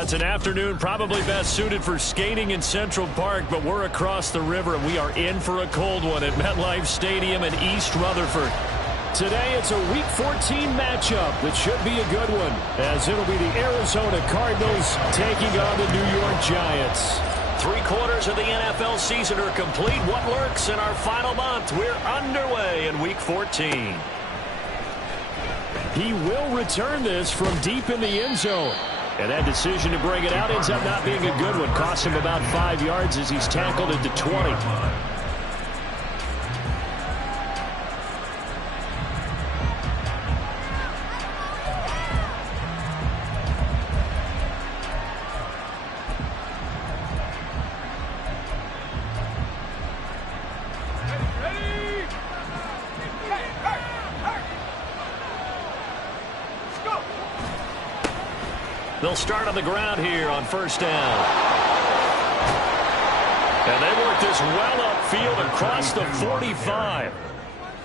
It's an afternoon probably best suited for skating in Central Park, but we're across the river and we are in for a cold one at MetLife Stadium in East Rutherford. Today it's a Week 14 matchup that should be a good one, as it'll be the Arizona Cardinals taking on the New York Giants. 3/4 of the NFL season are complete. What lurks in our final month? We're underway in Week 14. He will return this from deep in the end zone. And that decision to bring it out ends up not being a good one. Costs him about 5 yards as he's tackled at the 20. They'll start on the ground here on first down. And they work this well upfield across the 45.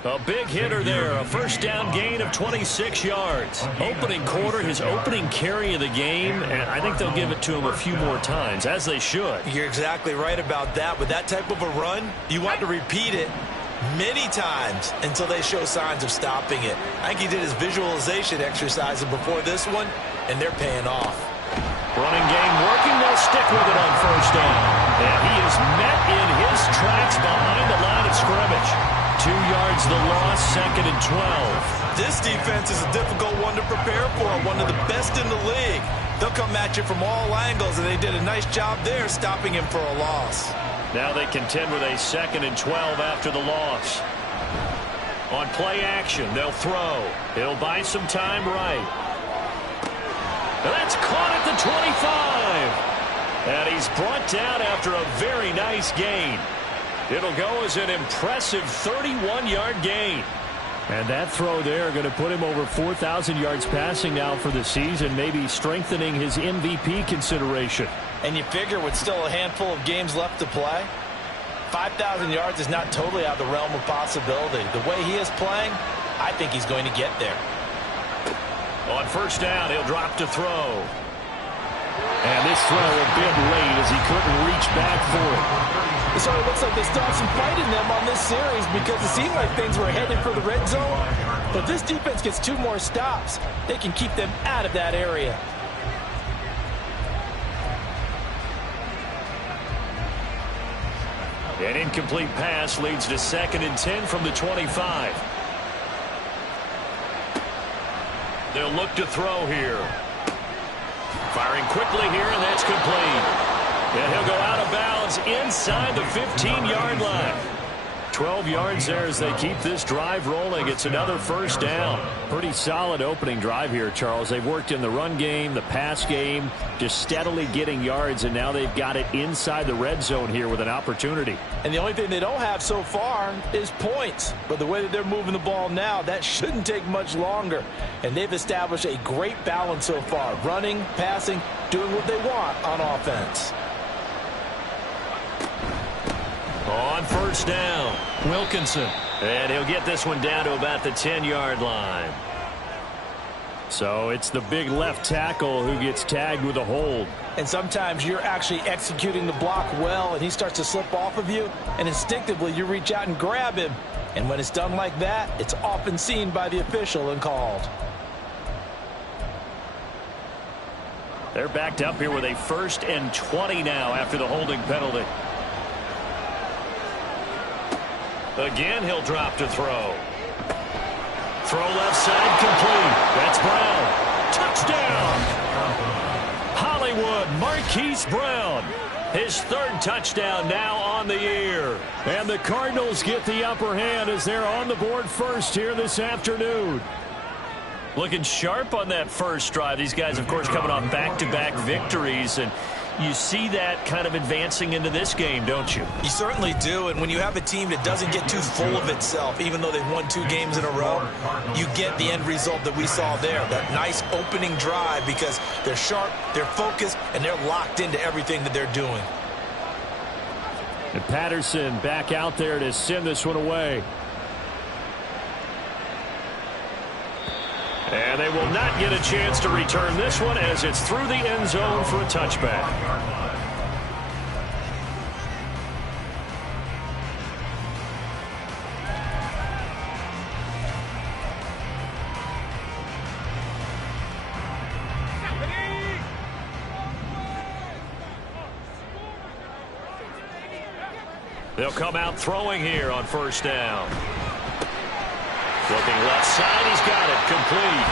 A big hitter there, a first down gain of 26 yards. Opening quarter, his opening carry of the game, and I think they'll give it to him a few more times, as they should. You're exactly right about that. With that type of a run, you want to repeat it many times until they show signs of stopping it. I think he did his visualization exercises before this one, and they're paying off. Running game working. They'll stick with it on first down. And he is met in his tracks behind the line of scrimmage. 2 yards the loss, 2nd and 12. This defense is a difficult one to prepare for, one of the best in the league. They'll come at you from all angles, and they did a nice job there stopping him for a loss. Now they contend with a 2nd and 12 after the loss. On play action, they'll throw. He'll buy some time right. And that's caught at the 25. And he's brought down after a very nice gain. It'll go as an impressive 31-yard gain. And that throw there going to put him over 4,000 yards passing now for the season, maybe strengthening his MVP consideration. And you figure with still a handful of games left to play, 5,000 yards is not totally out of the realm of possibility. The way he is playing, I think he's going to get there. On first down, he'll drop to throw. And this throw a bit late as he couldn't reach back for it. It sort of looks like they still have some fight in them on this series because it seemed like things were headed for the red zone. But this defense gets 2 more stops. They can keep them out of that area. An incomplete pass leads to 2nd and 10 from the 25. They'll look to throw here. Firing quickly here, and that's complete. And he'll go out of bounds inside the 15-yard line. 12 yards there as they keep this drive rolling. It's another first down. Pretty solid opening drive here, Charles. They've worked in the run game, the pass game, just steadily getting yards, and now they've got it inside the red zone here with an opportunity. And the only thing they don't have so far is points. But the way that they're moving the ball now, that shouldn't take much longer. And they've established a great balance so far. Running, passing, doing what they want on offense. On first down, Wilkinson. And he'll get this one down to about the 10-yard line. So it's the big left tackle who gets tagged with a hold. And sometimes you're actually executing the block well, and he starts to slip off of you, and instinctively you reach out and grab him. And when it's done like that, it's often seen by the official and called. They're backed up here with a 1st and 20 now after the holding penalty. Again, he'll drop to throw. Throw left side complete. That's Brown. Touchdown! Hollywood Marquise Brown. His 3rd touchdown now on the year. And the Cardinals get the upper hand as they're on the board first here this afternoon. Looking sharp on that first drive. These guys, of course, coming off back-to-back victories, and you see that kind of advancing into this game, don't you? You certainly do, and when you have a team that doesn't get too full of itself, even though they've won 2 games in a row, you get the end result that we saw there, that nice opening drive, because they're sharp, they're focused, and they're locked into everything that they're doing. And Patterson back out there to send this one away. And they will not get a chance to return this one as it's through the end zone for a touchback. They'll come out throwing here on first down. Looking left side, he's got it, complete.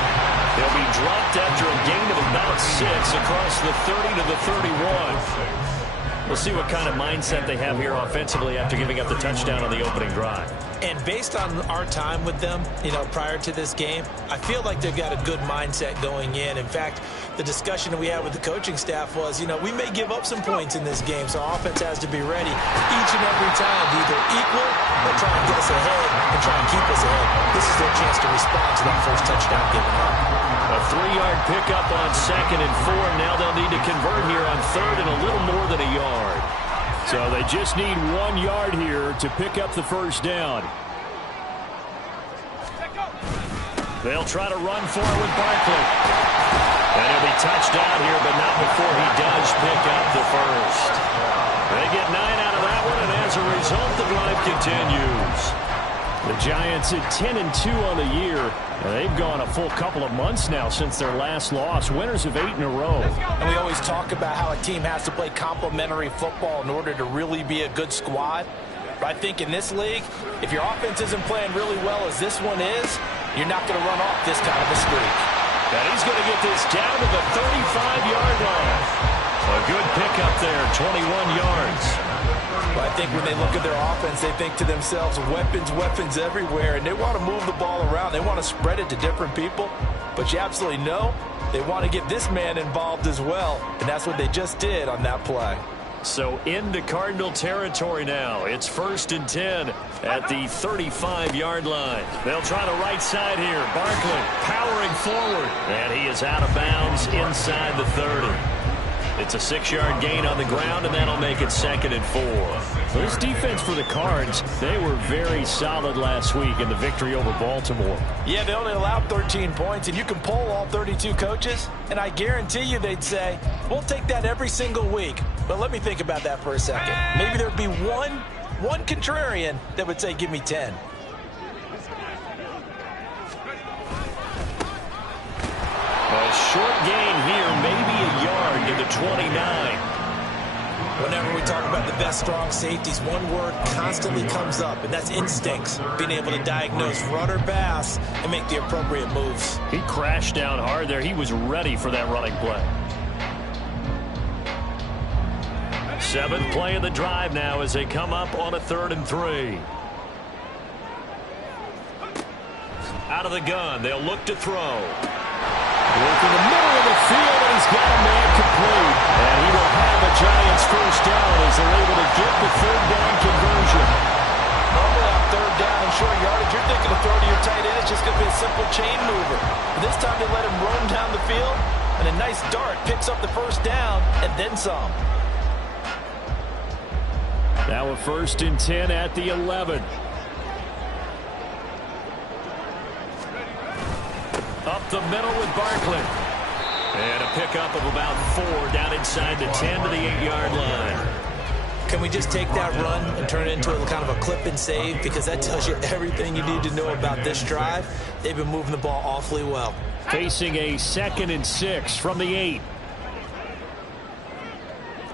He'll be dropped after a gain of about 6 across the 30 to the 31. We'll see what kind of mindset they have here offensively after giving up the touchdown on the opening drive. And based on our time with them, prior to this game, I feel like they've got a good mindset going in. In fact, the discussion that we had with the coaching staff was, we may give up some points in this game, so our offense has to be ready each and every time to either equal or try and get us ahead and try and keep us ahead. This is their chance to respond to that first touchdown given up. A 3-yard pickup on 2nd and 4. Now they'll need to convert here on 3rd and a little more than a yard. So they just need 1 yard here to pick up the first down. They'll try to run for it with Barkley. And he'll be touched out here, but not before he does pick up the first. They get 9 out of that one, and as a result, the drive continues. The Giants at 10-2 on the year. They've gone a full couple of months now since their last loss. Winners of 8 in a row. And we always talk about how a team has to play complementary football in order to really be a good squad. But I think in this league, if your offense isn't playing really well as this one is, you're not going to run off this kind of a streak. And he's going to get this down to the 35-yard line. A good pickup there, 21 yards. Well, I think when they look at their offense, they think to themselves, weapons, weapons everywhere, and they want to move the ball around. They want to spread it to different people. But you absolutely know they want to get this man involved as well, and that's what they just did on that play. So into Cardinal territory now. It's 1st and 10 at the 35-yard line. They'll try the right side here. Barkley powering forward. And he is out of bounds inside the 30. It's a 6-yard gain on the ground, and that'll make it 2nd and 4. This defense for the Cards, they were very solid last week in the victory over Baltimore. Yeah, they only allowed 13 points, and you can poll all 32 coaches, and I guarantee you they'd say, we'll take that every single week. But let me think about that for a second. Maybe there'd be one contrarian that would say, give me 10. A short gain here, maybe a yard to the 29. Whenever we talk about the best strong safeties, one word constantly comes up, and that's instincts. Being able to diagnose run or pass and make the appropriate moves. He crashed down hard there. He was ready for that running play. 7th play of the drive now as they come up on a 3rd and 3. Out of the gun, they'll look to throw. Working the middle of the field, and he's got a man complete. And he will have a Giants first down as they're able to get the 3rd down conversion. Normally on 3rd down and short yardage, you're thinking to throw to your tight end. It's just going to be a simple chain mover. But this time they let him roam down the field, and a nice dart picks up the first down and then some. Now a 1st and 10 at the 11. Up the middle with Barkley. And a pickup of about 4 down inside the 10 to the 8-yard line. Can we just take that run and turn it into a kind of a clip and save? Because that tells you everything you need to know about this drive. They've been moving the ball awfully well. Facing a 2nd and 6 from the 8.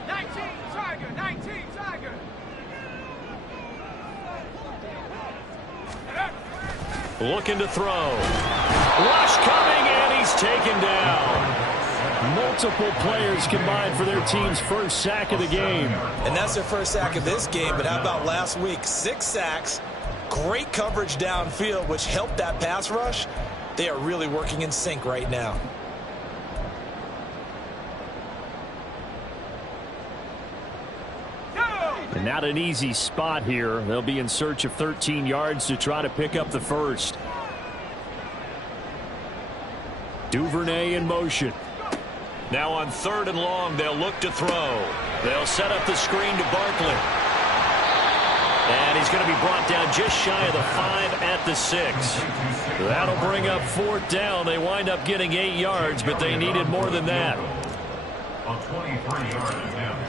19 Tiger. Looking to throw. Rush coming, and he's taken down. Multiple players combined for their team's first sack of the game. And that's their first sack of this game, but how about last week? 6 sacks, great coverage downfield, which helped that pass rush. They are really working in sync right now. And not an easy spot here. They'll be in search of 13 yards to try to pick up the first. Duvernay in motion. Now on 3rd and long, they'll look to throw. They'll set up the screen to Barkley. And he's going to be brought down just shy of the 5 at the 6. That'll bring up 4th down. They wind up getting 8 yards, but they needed more than that. A 23-yard attempt.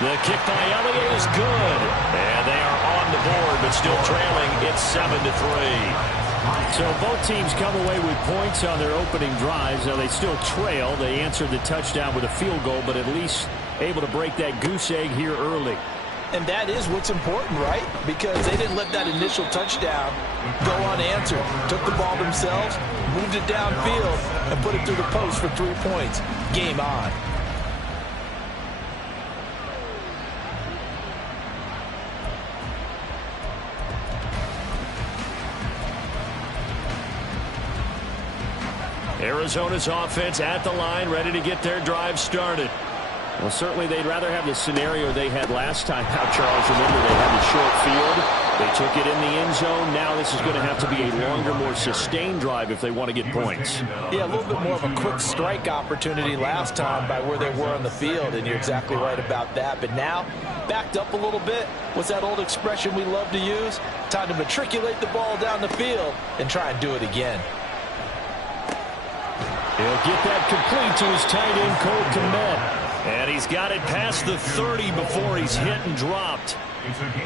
The kick by Elliott is good. And they are on the board, but still trailing. It's 7-3. So both teams come away with points on their opening drives. Now they still trail. They answered the touchdown with a field goal, but at least able to break that goose egg here early. And that is what's important, right? Because they didn't let that initial touchdown go unanswered. Took the ball themselves, moved it downfield, and put it through the post for 3 points. Game on. Arizona's offense at the line, ready to get their drive started. Well, certainly they'd rather have the scenario they had last time out, Charles. Remember, they had the short field. They took it in the end zone. Now this is going to have to be a longer, more sustained drive if they want to get points. Yeah, a little bit more of a quick strike opportunity last time by where they were on the field, and you're exactly right about that. But now, backed up a little bit. What's that old expression we love to use? Time to matriculate the ball down the field and try and do it again. He'll get that complete to his tight end, Cole Kmet. And he's got it past the 30 before he's hit and dropped.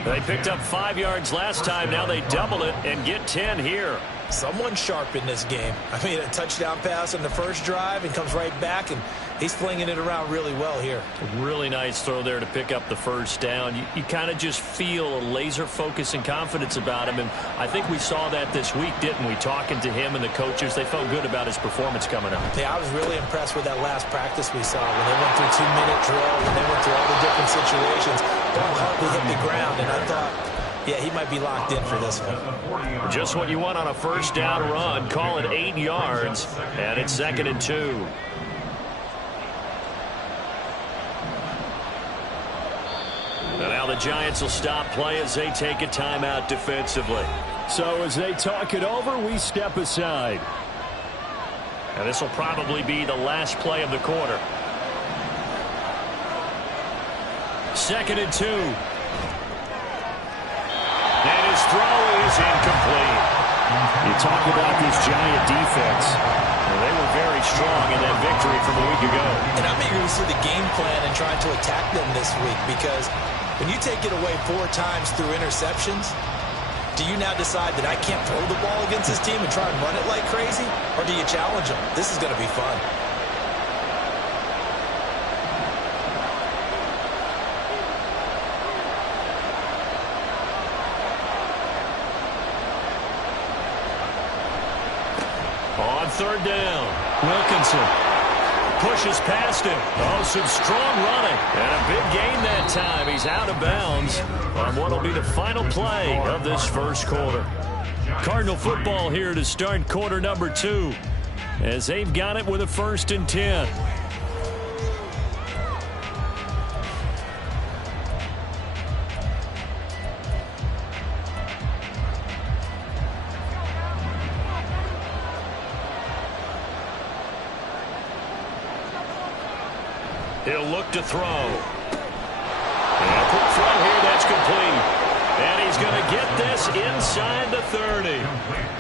They picked up 5 yards last time. Now they double it and get 10 here. Someone sharp in this game. I mean, a touchdown pass on the first drive and comes right back, and he's flinging it around really well here. Really nice throw there to pick up the first down. You kind of just feel a laser focus and confidence about him, and I think we saw that this week, didn't we? Talking to him and the coaches, they felt good about his performance coming up. Yeah, I was really impressed with that last practice we saw when they went through 2-minute drill, when they went through all the different situations. Ball hardly hit the ground, and I thought, yeah, he might be locked in for this one. Just what you want on a first down run. Call it 8 yards, and it's 2nd and 2. And now the Giants will stop play as they take a timeout defensively. So as they talk it over, we step aside. And this will probably be the last play of the quarter. 2nd and 2. And his throw is incomplete. You talk about this Giant defense. Well, they were very strong in that victory from a week ago. And I'm eager to see the game plan and trying to attack them this week, because when you take it away 4 times through interceptions, do you now decide that I can't throw the ball against this team and try and run it like crazy? Or do you challenge them? This is going to be fun. On 3rd down, Wilkinson pushes past him. Oh, some strong running. And a big gain that time. He's out of bounds on what will be the final play of this first quarter. Cardinal football here to start quarter number 2, as they've got it with a 1st and 10. He'll look to throw. And a quick throw here, that's complete. And he's going to get this inside the 30.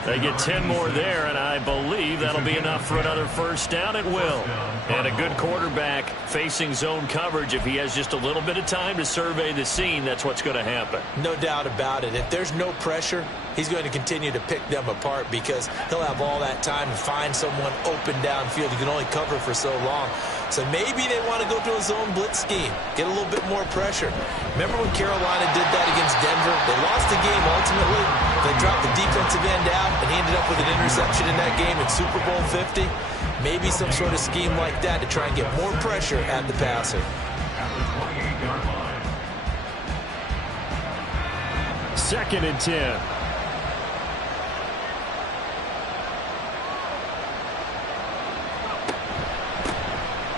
They get 10 more there, and I believe that'll be enough for another first down. It will. And a good quarterback facing zone coverage. If he has just a little bit of time to survey the scene, that's what's going to happen. No doubt about it. If there's no pressure, he's going to continue to pick them apart, because he'll have all that time to find someone open downfield. You can only cover for so long. So maybe they want to go to a zone blitz scheme, get a little bit more pressure. Remember when Carolina did that against Denver? They lost the game ultimately. They dropped the defensive end out, and he ended up with an interception in that game in Super Bowl 50. Maybe some sort of scheme like that to try and get more pressure at the passer. 2nd and 10.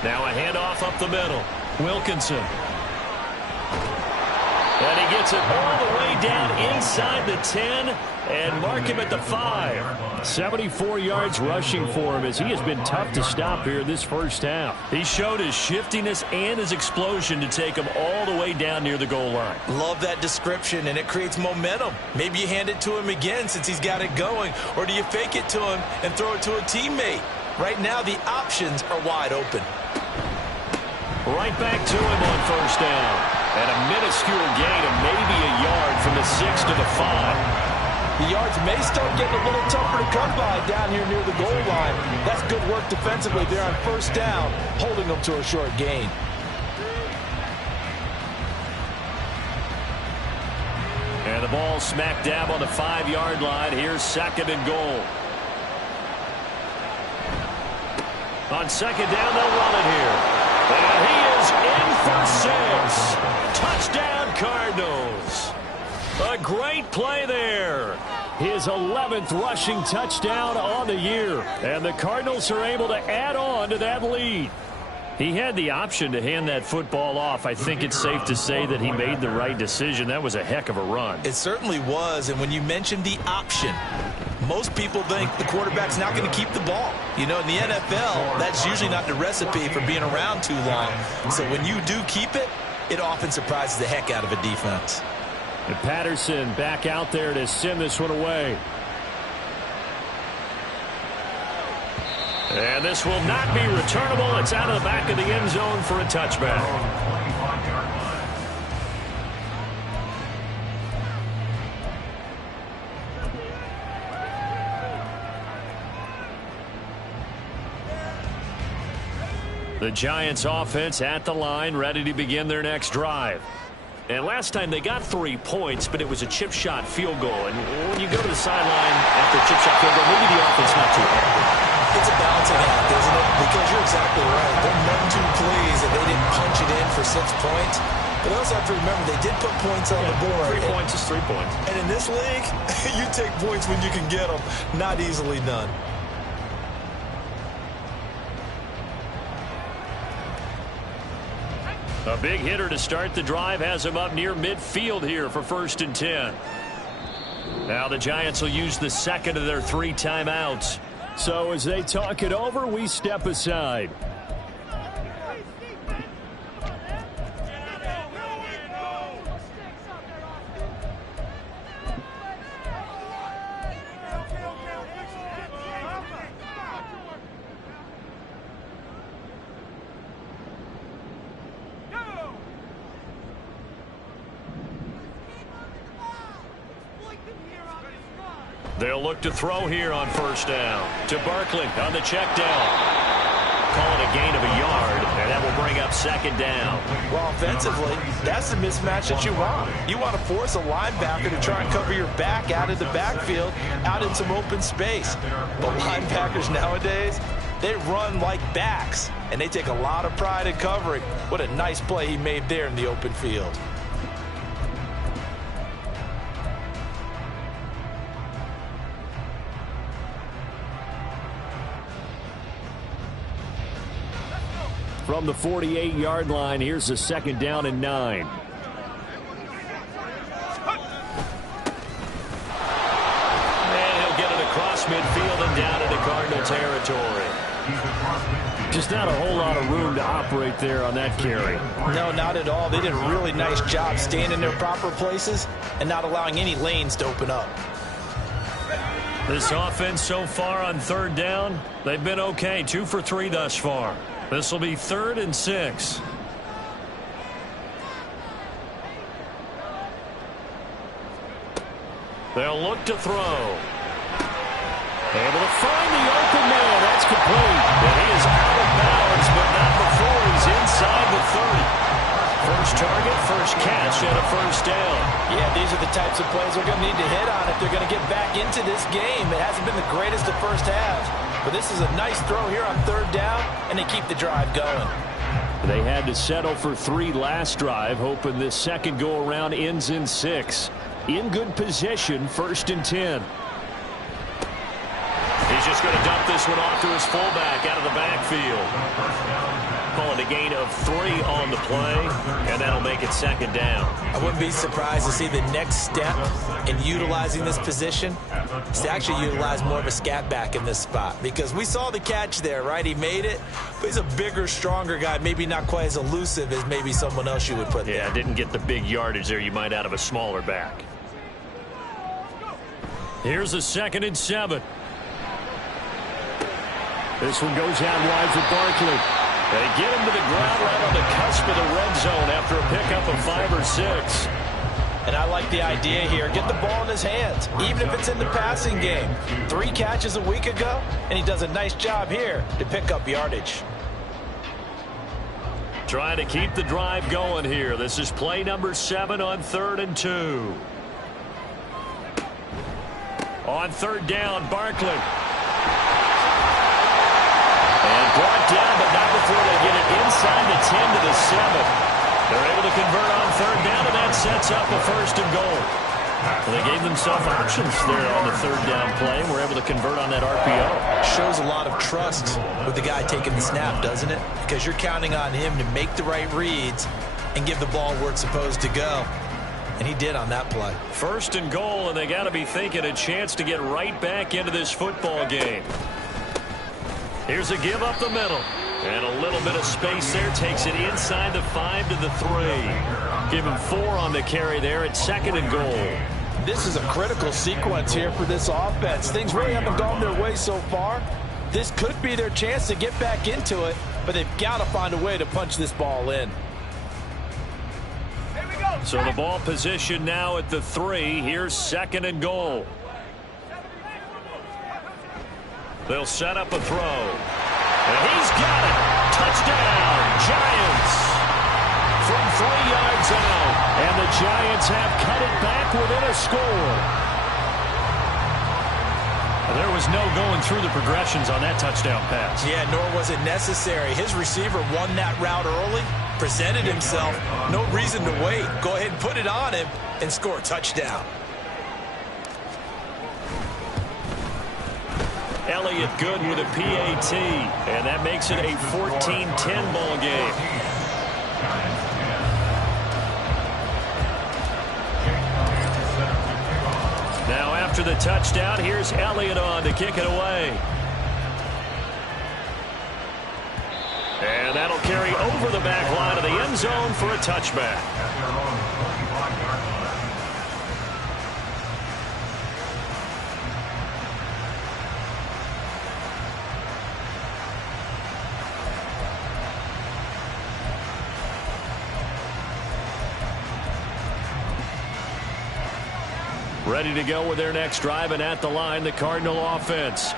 Now a handoff up the middle. Wilkinson. And he gets gets it all the way down inside the 10 and mark him at the 5. 74 yards rushing for him as he has been tough to stop here this first half. He showed his shiftiness and his explosion to take him all the way down near the goal line. Love that description, and it creates momentum. Maybe you hand it to him again since he's got it going, or do you fake it to him and throw it to a teammate? Right now, the options are wide open. Right back to him on first down. And a minuscule gain of maybe a yard from the 6 to the 5. The yards may start getting a little tougher to come by down here near the goal line. That's good work defensively there on first down, holding them to a short gain. And the ball smack dab on the 5-yard line. Here's second and goal. On second down, they'll run it here. And he is in for 6. Touchdown, Cardinals. A great play there. His 11th rushing touchdown on the year. And the Cardinals are able to add on to that lead. He had the option to hand that football off. I think it's safe to say that he made the right decision. That was a heck of a run. It certainly was. And when you mentioned the option, most people think the quarterback's not going to keep the ball. You know, in the NFL, that's usually not the recipe for being around too long. So when you do keep it, it often surprises the heck out of a defense. And Patterson back out there to send this one away. And this will not be returnable. It's out of the back of the end zone for a touchback. The Giants offense at the line, ready to begin their next drive. And last time they got 3 points, but it was a chip shot field goal. And when you go to the sideline after a chip shot field goal, maybe the offense not too happy. It's a balancing act, isn't it? Because you're exactly right. They're none too pleased that they didn't punch it in for 6 points. But also have to remember they did put points on the board. 3 points is 3 points. And in this league, you take points when you can get them. Not easily done. A big hitter to start the drive has him up near midfield here for 1st and 10. Now the Giants will use the second of their 3 timeouts. So as they talk it over, we step aside. They'll look to throw here on first down. To Barkley on the check down. Call it a gain of a yard, and that will bring up second down. Well, offensively, that's the mismatch that you want. You want to force a linebacker to try and cover your back out of the backfield, out in some open space. But linebackers nowadays, they run like backs, and they take a lot of pride in covering. What a nice play he made there in the open field. From the 48-yard line, here's a second down and 9. And he'll get it across midfield and down into Cardinal territory. Just not a whole lot of room to operate there on that carry. No, not at all. They did a really nice job staying in their proper places and not allowing any lanes to open up. This offense so far on 3rd down, they've been okay. 2 for 3 thus far. This will be 3rd and 6. They'll look to throw. Able to find the open man. That's complete. And he is out of bounds, but not before he's inside the 30. First target, first catch, and a first down. Yeah, these are the types of plays they're going to need to hit on if they're going to get back into this game. It hasn't been the greatest of first halves, but this is a nice throw here on 3rd down, and they keep the drive going. They had to settle for 3 last drive, hoping this second go-around ends in 6. In good position, 1st and 10. He's just going to dump this one off to his fullback out of the backfield. call it a gain of 3 on the play, and that'll make it 2nd down. I wouldn't be surprised to see the next step in utilizing this position is to actually utilize more of a scat back in this spot, because we saw the catch there, right? He made it, but he's a bigger, stronger guy, maybe not quite as elusive as maybe someone else you would put there. Yeah, didn't get the big yardage there you might out of a smaller back. Here's a 2nd and 7. This one goes out wide for Barkley. They get him to the ground right on the cusp of the red zone after a pickup of 5 or 6. And I like the idea here. Get the ball in his hands, even if it's in the passing game. 3 catches a week ago, and he does a nice job here to pick up yardage. Trying to keep the drive going here. This is play number 7 on 3rd and 2. On 3rd down, Barkley. And brought down, but not before they get it inside the 10 to the 7. They're able to convert on 3rd down, and that sets up a 1st and goal. Well, they gave themselves options there on the 3rd down play, and were able to convert on that RPO. Shows a lot of trust with the guy taking the snap, doesn't it? Because you're counting on him to make the right reads and give the ball where it's supposed to go. And he did on that play. 1st and goal, and they got to be thinking a chance to get right back into this football game. Here's a give up the middle. And a little bit of space there. Takes it inside the 5 to the 3. Give him 4 on the carry there at 2nd and goal. This is a critical sequence here for this offense. Things really haven't gone their way so far. This could be their chance to get back into it, but they've got to find a way to punch this ball in. So the ball position now at the 3. Here's 2nd and goal. They'll set up a throw. And he's got it. Touchdown, Giants. From 3 yards out. And the Giants have cut it back within a score. There was no going through the progressions on that touchdown pass. Yeah, nor was it necessary. His receiver won that route early, presented himself. No reason to wait. Go ahead and put it on him and score a touchdown. Elliott good with a PAT, and that makes it a 14-10 ball game. Now after the touchdown, here's Elliott on to kick it away. And that'll carry over the back line of the end zone for a touchback. Ready to go with their next drive, and at the line, the Cardinal offense.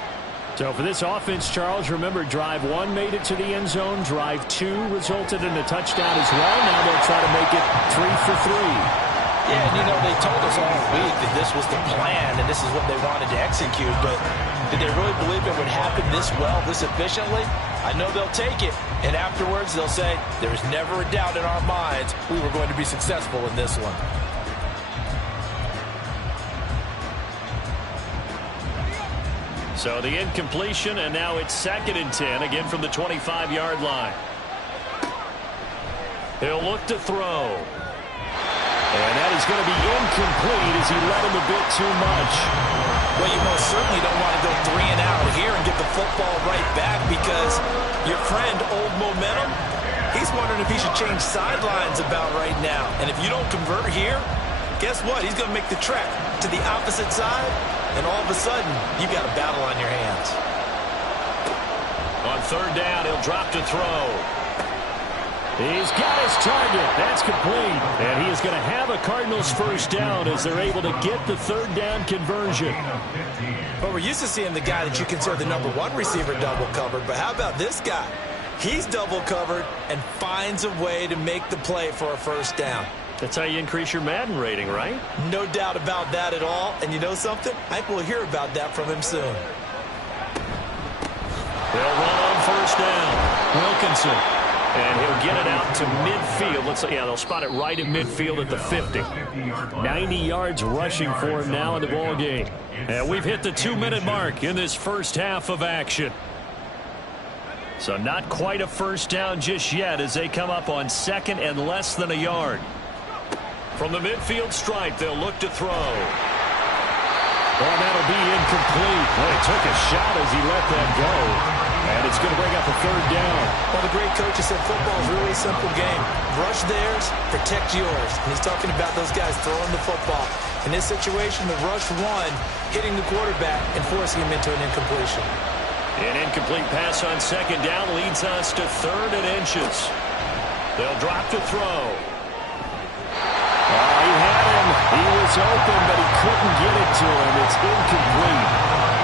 So for this offense, Charles, remember, drive 1 made it to the end zone. Drive 2 resulted in a touchdown as well. Now they'll try to make it 3 for 3. Yeah, and you know, they told us all week that this was the plan and this is what they wanted to execute, but did they really believe it would happen this well, this efficiently? I know they'll take it, and afterwards they'll say, there's never a doubt in our minds we were going to be successful in this one. So the incompletion, and now it's 2nd and 10, again from the 25-yard line. He'll look to throw. And that is going to be incomplete as he let him a bit too much. Well, you most certainly don't want to go 3 and out here and get the football right back, because your friend, Old Momentum, he's wondering if he should change sidelines about right now. And if you don't convert here, guess what? He's going to make the trek to the opposite side. And all of a sudden, you've got a battle on your hands. On 3rd down, he'll drop to throw. He's got his target. That's complete. And he is going to have a Cardinals 1st down as they're able to get the 3rd down conversion. But we're used to seeing the guy that you consider the number 1 receiver double covered. But how about this guy? He's double covered and finds a way to make the play for a 1st down. That's how you increase your Madden rating, right? No doubt about that at all. And you know something? I think we'll hear about that from him soon. They'll run on 1st down. Wilkinson. And he'll get it out to midfield. They'll spot it right at midfield at the 50. 90 yards rushing for him now in the ball game. And we've hit the 2-minute mark in this first half of action. So not quite a first down just yet as they come up on second and less than a yard. From the midfield stripe, they'll look to throw. Oh, that'll be incomplete. Well, he took a shot as he let that go. And it's going to bring up a third down. Well, the great coach has said football is really a simple game. Rush theirs, protect yours. And he's talking about those guys throwing the football. In this situation, the rush one, hitting the quarterback and forcing him into an incompletion. An incomplete pass on second down leads us to 3rd and inches. They'll drop to throw. Oh, he had him. He was open, but he couldn't get it to him. It's incomplete.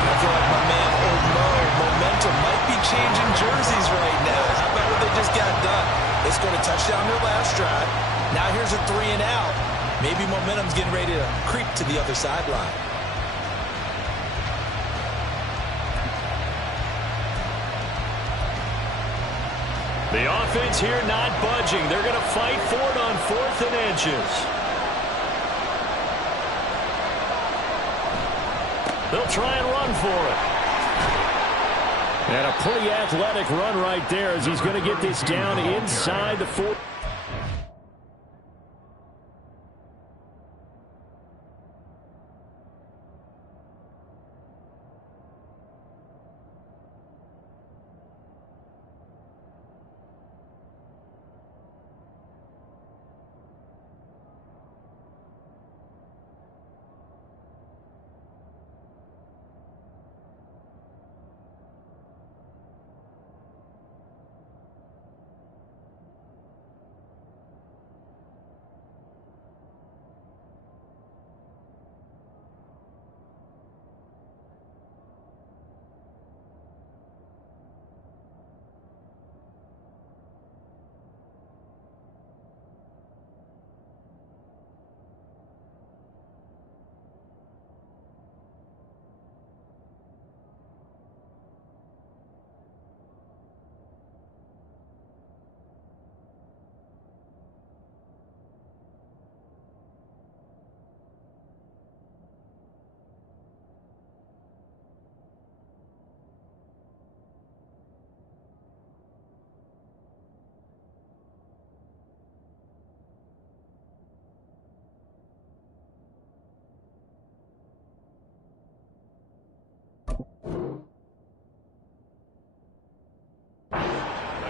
I feel like my man, Old Mo, momentum might be changing jerseys right now. How about what they just got done? They scored a touchdown their last drive. Now here's a 3 and out. Maybe momentum's getting ready to creep to the other sideline. The offense here not budging. They're going to fight for it on 4th and inches. They'll try and run for it. And a pretty athletic run right there as he's going to get this down inside the 4.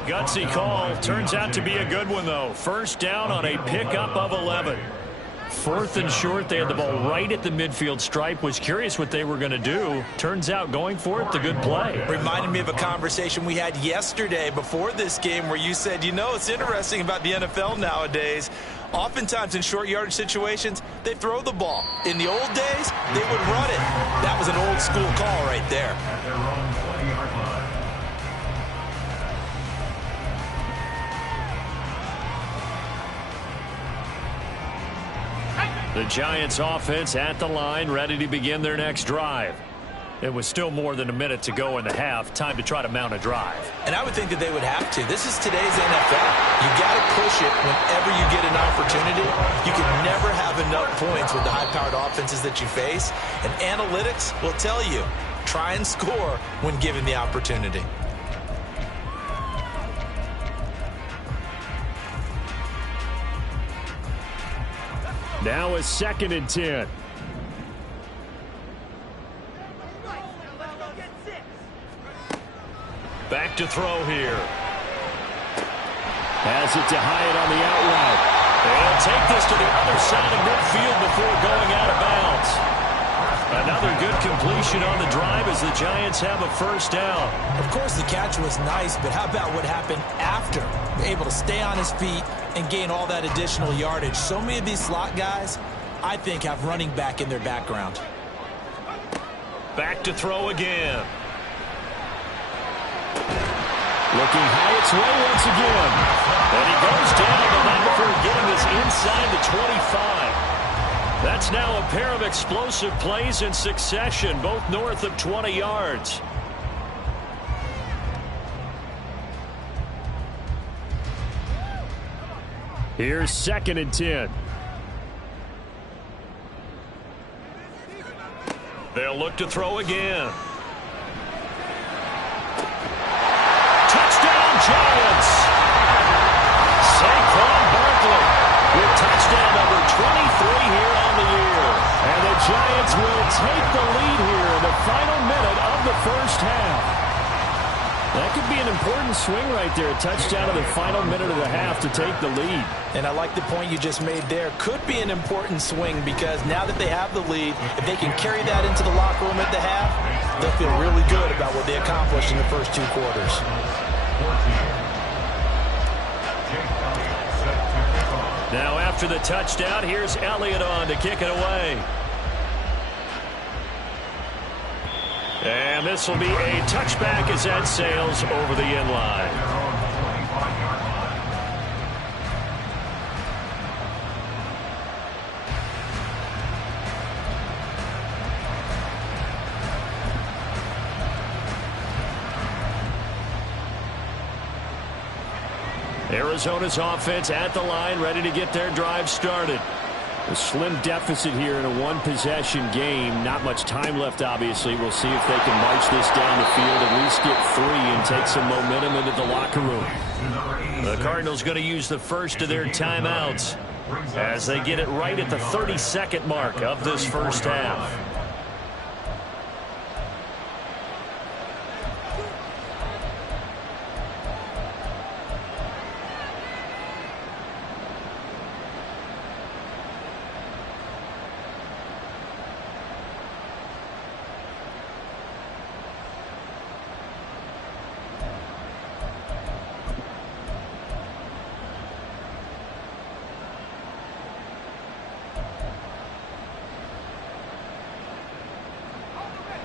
Gutsy call. Turns out to be a good one, though. First down on a pickup of 11. 4th and short. They had the ball right at the midfield stripe. Was curious what they were going to do. Turns out going for it, the good play. Reminded me of a conversation we had yesterday before this game where you said, you know, it's interesting about the NFL nowadays. Oftentimes in short yardage situations, they throw the ball. In the old days, they would run it. That was an old school call right there. At their own 20-yard line. The Giants offense at the line, ready to begin their next drive. It was still more than a minute to go in the half. Time to try to mount a drive. And I would think that they would have to. This is today's NFL. You got to push it whenever you get an opportunity. You can never have enough points with the high-powered offenses that you face. And analytics will tell you, try and score when given the opportunity. Now a 2nd and 10. Back to throw here. Has it to Hyatt on the out route. They'll take this to the other side of midfield before going out of bounds. Another good completion on the drive as the Giants have a first down. Of course, the catch was nice, but how about what happened after? Able to stay on his feet and gain all that additional yardage. So many of these slot guys, I think, have running back in their background. Back to throw again. Looking Hyatt's way once again. And he goes down, but not before getting this inside the 25. That's now a pair of explosive plays in succession, both north of 20 yards. Here's 2nd and 10. They'll look to throw again. Touchdown! take the lead here in the final minute of the first half. That could be an important swing right there. A touchdown in the final minute of the half to take the lead. And I like the point you just made there. Could be an important swing because now that they have the lead, if they can carry that into the locker room at the half, they'll feel really good about what they accomplished in the first two quarters. Now after the touchdown, here's Elliott on to kick it away. And this will be a touchback as that sails over the end line. Arizona's offense at the line, ready to get their drive started. A slim deficit here in a one-possession game. Not much time left, obviously. We'll see if they can march this down the field, at least get 3 and take some momentum into the locker room. The Cardinals going to use the first of their timeouts as they get it right at the 30-second mark of this first half.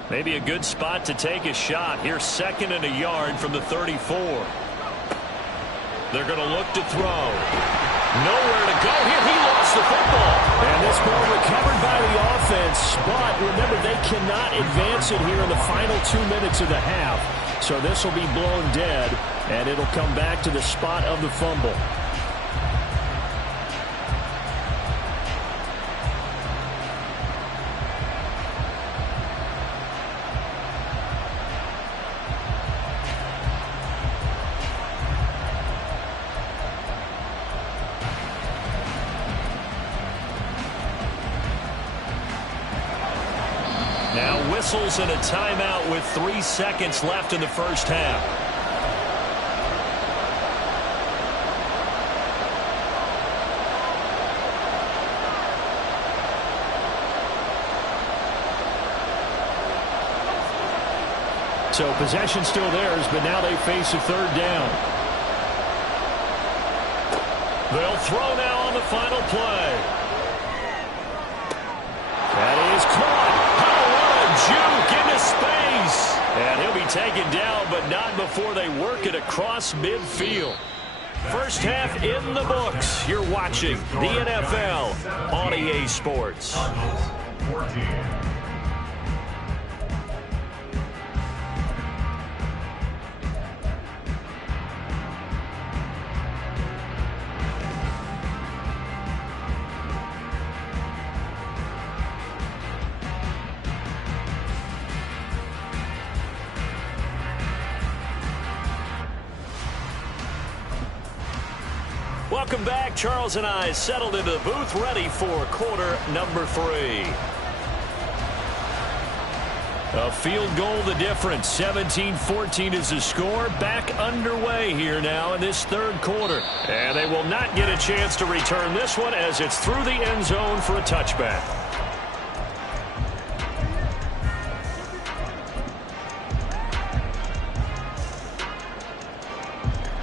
Maybe a good spot to take a shot. Here's 2nd and a yard from the 34. They're going to look to throw. Nowhere to go here. He lost the football. And this ball recovered by the offense. But remember, they cannot advance it here in the final 2 minutes of the half. So this will be blown dead, and it'll come back to the spot of the fumble. Now whistles and a timeout with 3 seconds left in the first half. So possession still theirs, but now they face a third down. They'll throw now on the final play. That is caught. Juke into space. And he'll be taken down, but not before they work it across midfield. First half in the books. You're watching the NFL on EA Sports. Welcome back. Charles and I settled into the booth, ready for quarter number 3. A field goal the difference. 17-14 is the score. Back underway here now in this third quarter. And they will not get a chance to return this one as it's through the end zone for a touchback.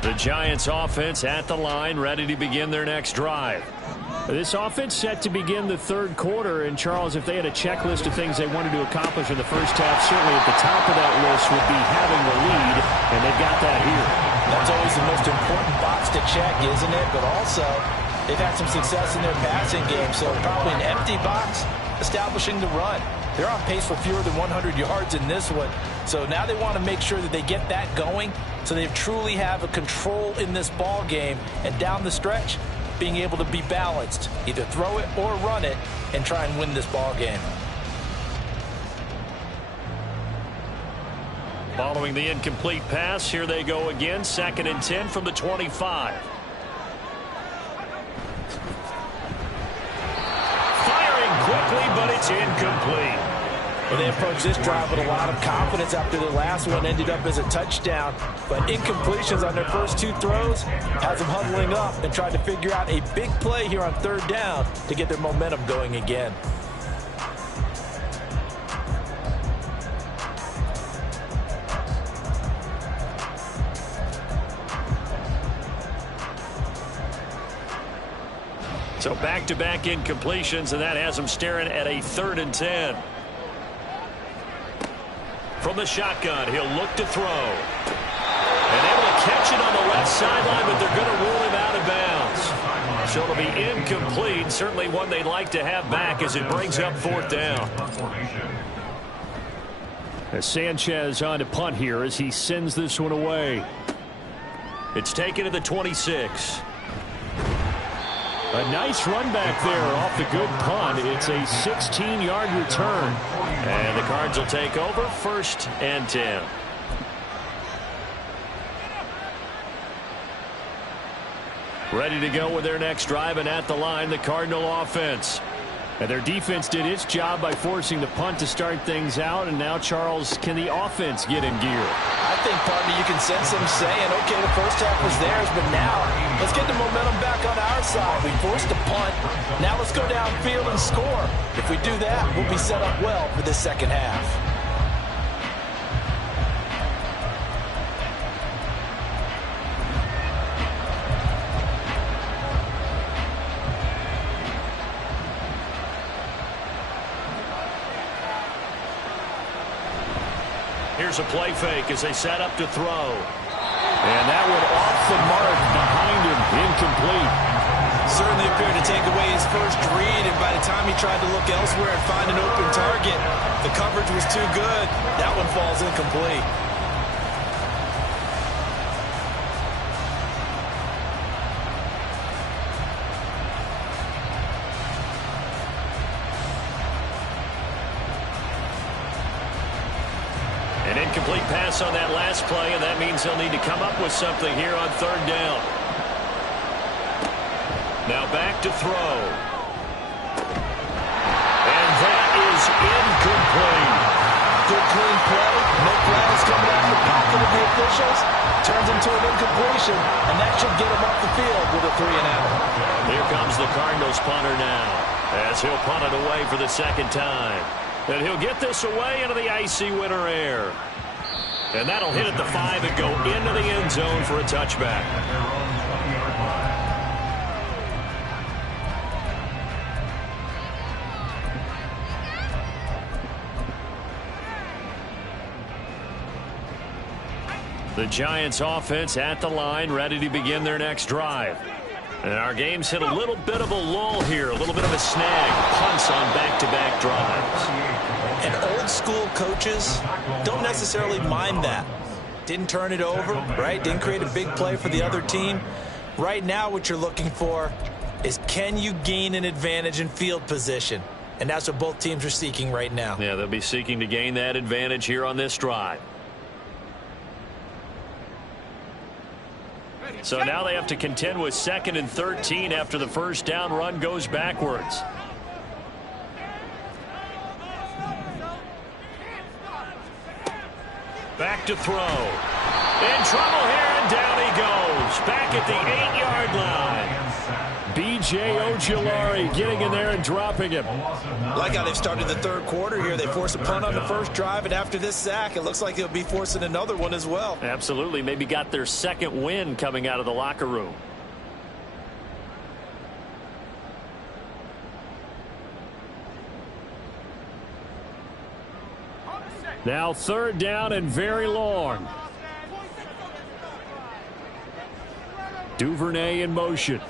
The Giants offense at the line, ready to begin their next drive. This offense set to begin the third quarter. And, Charles, if they had a checklist of things they wanted to accomplish in the first half, certainly at the top of that list would be having the lead, and they've got that here. That's always the most important box to check, isn't it? But also, they've had some success in their passing game, so probably an empty box establishing the run. They're on pace for fewer than 100 yards in this one. So now they want to make sure that they get that going so they truly have a control in this ball game. And down the stretch, being able to be balanced, either throw it or run it, and try and win this ball game. Following the incomplete pass, here they go again. 2nd and 10 from the 25. Firing quickly, but it's incomplete. And they approached this drive with a lot of confidence after the last one ended up as a touchdown. But incompletions on their first 2 throws has them huddling up and trying to figure out a big play here on 3rd down to get their momentum going again. So back-to-back incompletions, and that has them staring at a 3rd and 10. From the shotgun, he'll look to throw. And able to catch it on the left sideline, but they're going to rule him out of bounds. So it'll be incomplete. Certainly one they'd like to have back as it brings up 4th down. As Sanchez on to punt here as he sends this one away. It's taken to the 26. A nice run back there off the good punt. It's a 16-yard return. And the Cards will take over 1st and 10. Ready to go with their next drive, and at the line, the Cardinal offense. And their defense did its job by forcing the punt to start things out. And now, Charles, can the offense get in gear? I think, partner, you can sense them saying, okay, the first half was theirs, but now let's get the momentum back on our side. We forced a punt. Now let's go downfield and score. If we do that, we'll be set up well for this second half. Here's a play fake as they set up to throw. And that one off the mark behind him, incomplete. Certainly appeared to take away his first read, and by the time he tried to look elsewhere and find an open target, the coverage was too good. That one falls incomplete. An incomplete pass on that last play, and that means they'll need to come up with something here on 3rd down. Now back to throw. And that is incomplete. Good clean play. No flags coming out of the pocket of the officials. Turns into an incompletion, and that should get him off the field with a 3 and out. Here comes the Cardinals punter now, as he'll punt it away for the 2nd time. And he'll get this away into the icy winter air. And that'll hit at the 5 and go into the end zone for a touchback. The Giants offense at the line, ready to begin their next drive. And our game's hit a little bit of a lull here, a little bit of a snag. Punts on back-to-back drives. And old-school coaches don't necessarily mind that. Didn't turn it over, right? Didn't create a big play for the other team. Right now what you're looking for is, can you gain an advantage in field position? And that's what both teams are seeking right now. Yeah, they'll be seeking to gain that advantage here on this drive. So now they have to contend with 2nd and 13 after the first down run goes backwards. Back to throw. In trouble here, and down he goes. Back at the 8-yard line. B.J. Ojulari getting in there and dropping him. Like how they've started the 3rd quarter here. They forced a punt on the first drive, and after this sack, it looks like they'll be forcing another one as well. Absolutely. Maybe got their 2nd win coming out of the locker room. Now 3rd down and very long. Duvernay in motion.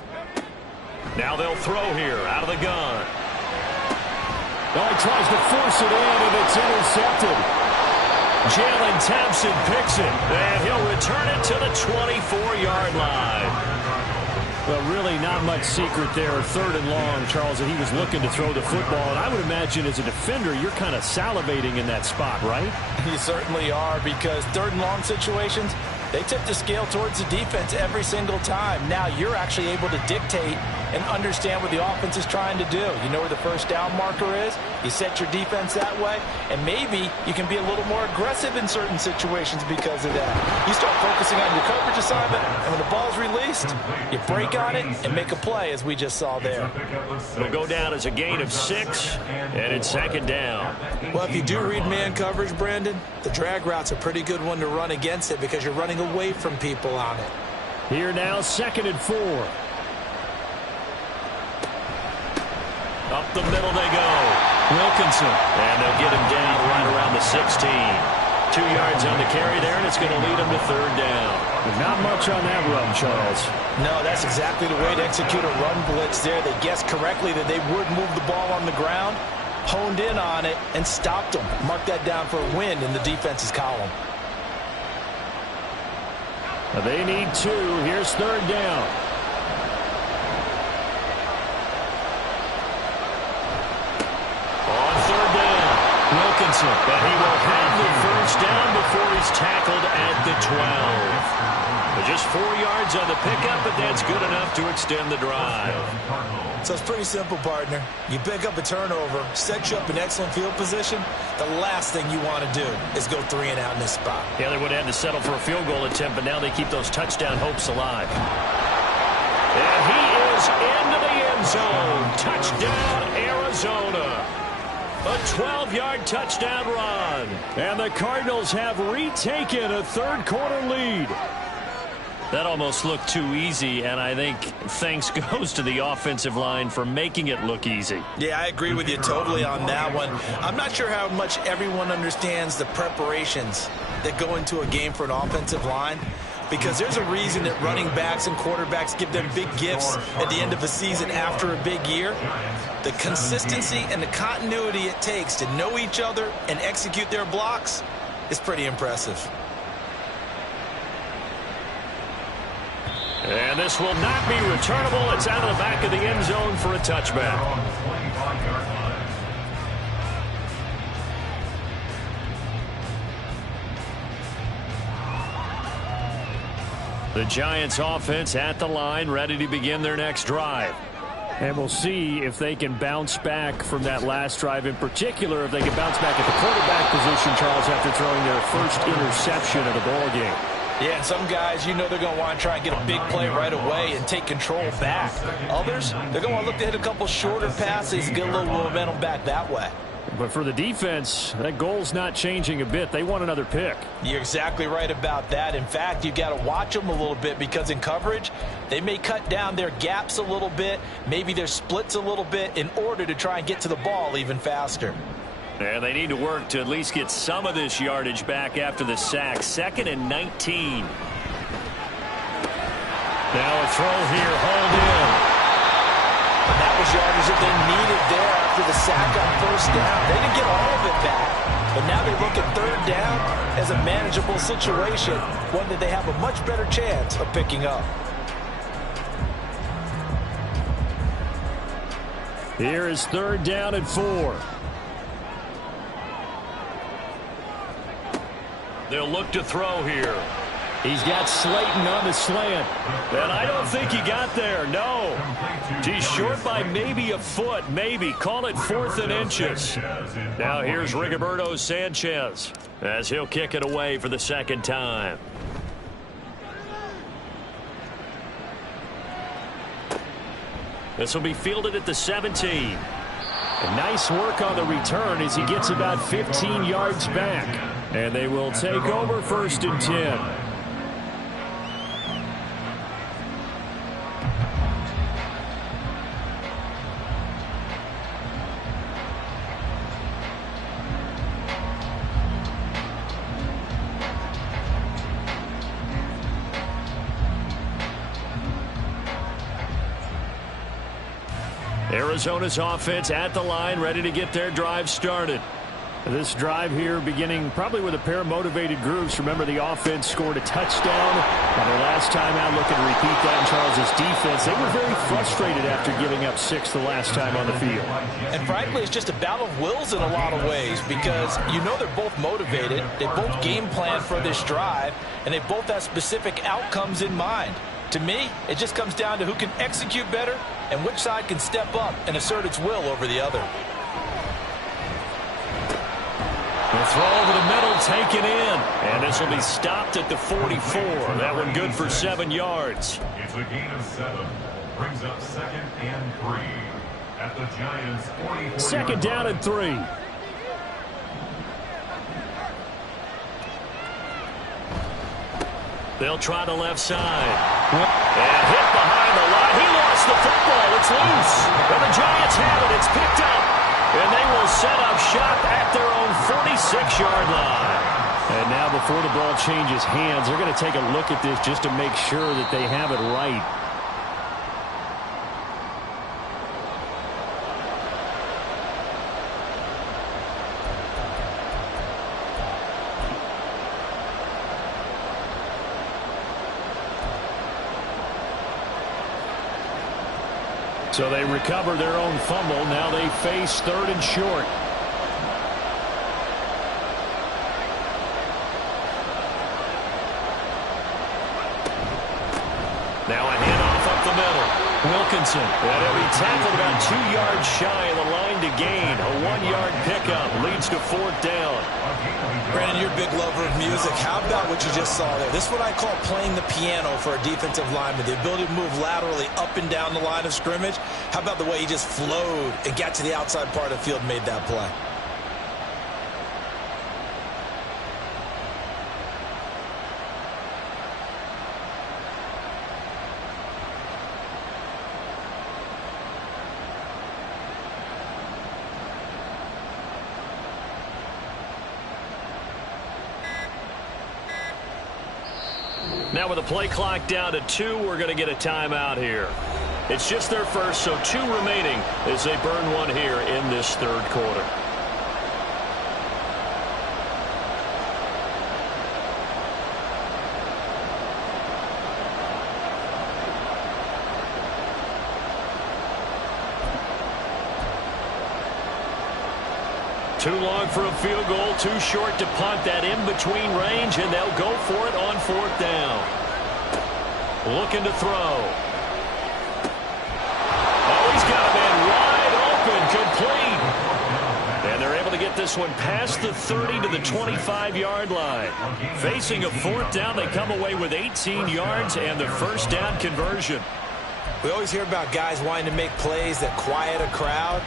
Now they'll throw here out of the gun. Oh, he tries to force it in, and it's intercepted. Jalen Thompson picks it, and he'll return it to the 24-yard line. Well, really not much secret there. 3rd and long, Charles, and he was looking to throw the football. And I would imagine as a defender, you're kind of salivating in that spot, right? You certainly are, because 3rd and long situations, they tip the scale towards the defense every single time. Now you're actually able to dictate and understand what the offense is trying to do. You know where the first down marker is. You set your defense that way, and maybe you can be a little more aggressive in certain situations because of that. You start focusing on your coverage assignment, and when the ball's released, you break on it and make a play, as we just saw there. It'll go down as a gain of 6, and it's second down. Well, if you do read man coverage, Brandon, the drag route's a pretty good one to run against it because you're running away from people on it. Here now, 2nd and 4. Up the middle they go. Wilkinson. And they'll get him down right around the 16. 2 yards on the carry there, and it's going to lead him to 3rd down. Not much on that run, Charles. No, that's exactly the way to execute a run blitz there. They guessed correctly that they would move the ball on the ground, honed in on it, and stopped them. Mark that down for a win in the defense's column. They need 2. Here's 3rd down. On 3rd down, Wilkinson. But he will have the first down before he's tackled at the 12. Just 4 yards on the pickup, but that's good enough to extend the drive. So it's pretty simple, partner. You pick up a turnover, set you up in excellent field position. The last thing you want to do is go 3 and out in this spot. Yeah, they would have had to settle for a field goal attempt, but now they keep those touchdown hopes alive. And he is into the end zone. Touchdown, Arizona. A 12-yard touchdown run. And the Cardinals have retaken a third-quarter lead. That almost looked too easy, and I think thanks goes to the offensive line for making it look easy. Yeah, I agree with you totally on that one. I'm not sure how much everyone understands the preparations that go into a game for an offensive line, because there's a reason that running backs and quarterbacks give them big gifts at the end of a season after a big year. The consistency and the continuity it takes to know each other and execute their blocks is pretty impressive. And this will not be returnable. It's out of the back of the end zone for a touchback. The Giants offense at the line, ready to begin their next drive. And we'll see if they can bounce back from that last drive, in particular if they can bounce back at the quarterback position, Charles, after throwing their first interception of the ball game. Yeah, some guys, you know they're going to want to try and get a big play right away and take control back. Others, they're going to want to look to hit a couple shorter passes and get a little momentum back that way. But for the defense, that goal's not changing a bit. They want another pick. You're exactly right about that. In fact, you've got to watch them a little bit because in coverage, they may cut down their gaps a little bit, maybe their splits a little bit in order to try and get to the ball even faster. And they need to work to at least get some of this yardage back after the sack. 2nd and 19. Now a throw here, hauled in. And that was yardage that they needed there after the sack on first down. They didn't get all of it back, but now they look at 3rd down as a manageable situation, one that they have a much better chance of picking up. Here is 3rd down and 4. They'll look to throw here. He's got Slayton on the slant. And I don't think he got there, no. He's short by maybe a foot, maybe. Call it 4th and inches. Now here's Rigoberto Sanchez as he'll kick it away for the 2nd time. This will be fielded at the 17. And nice work on the return as he gets about 15 yards back. And they will take over 1st and 10. Arizona's offense at the line, ready to get their drive started. This drive here beginning probably with a pair of motivated groups. Remember, the offense scored a touchdown on their last time out. Looking to repeat that in Charles's defense. They were very frustrated after giving up 6 the last time on the field. And frankly, it's just a battle of wills in a lot of ways because you know they're both motivated. They both game plan for this drive, and they both have specific outcomes in mind. To me, it just comes down to who can execute better and which side can step up and assert its will over the other. The throw over the middle, taken in. And this will be stopped at the 44. That one good for 7 yards. It's a gain of 7. Brings up 2nd and 3. At the Giants' 44. Second down and 3. They'll try the left side. And hit behind the line. He lost the football. It's loose. And the Giants have it. It's picked up. And they will set up shop at their own 46-yard line. And now before the ball changes hands, they're going to take a look at this just to make sure that they have it right. So they recover their own fumble. Now they face 3rd and short. Now a handoff up the middle. Wilkinson. And he'll be tackled about 2 yards shy of the line to gain. A 1-yard pickup leads to 4th down. Brandon, you're a big lover of music. How about what you just saw there? This is what I call playing the piano for a defensive lineman. The ability to move laterally up and down the line of scrimmage. How about the way he just flowed and got to the outside part of the field and made that play? Now with the play clock down to 2, we're going to get a timeout here. It's just their first, so 2 remaining as they burn one here in this 3rd quarter. Too long for a field goal, too short to punt. That in-between range, and they'll go for it on 4th down. Looking to throw. Oh, he's got a man wide open, complete. And they're able to get this one past the 30 to the 25-yard line. Facing a 4th down, they come away with 18 yards and the 1st down conversion. We always hear about guys wanting to make plays that quiet a crowd.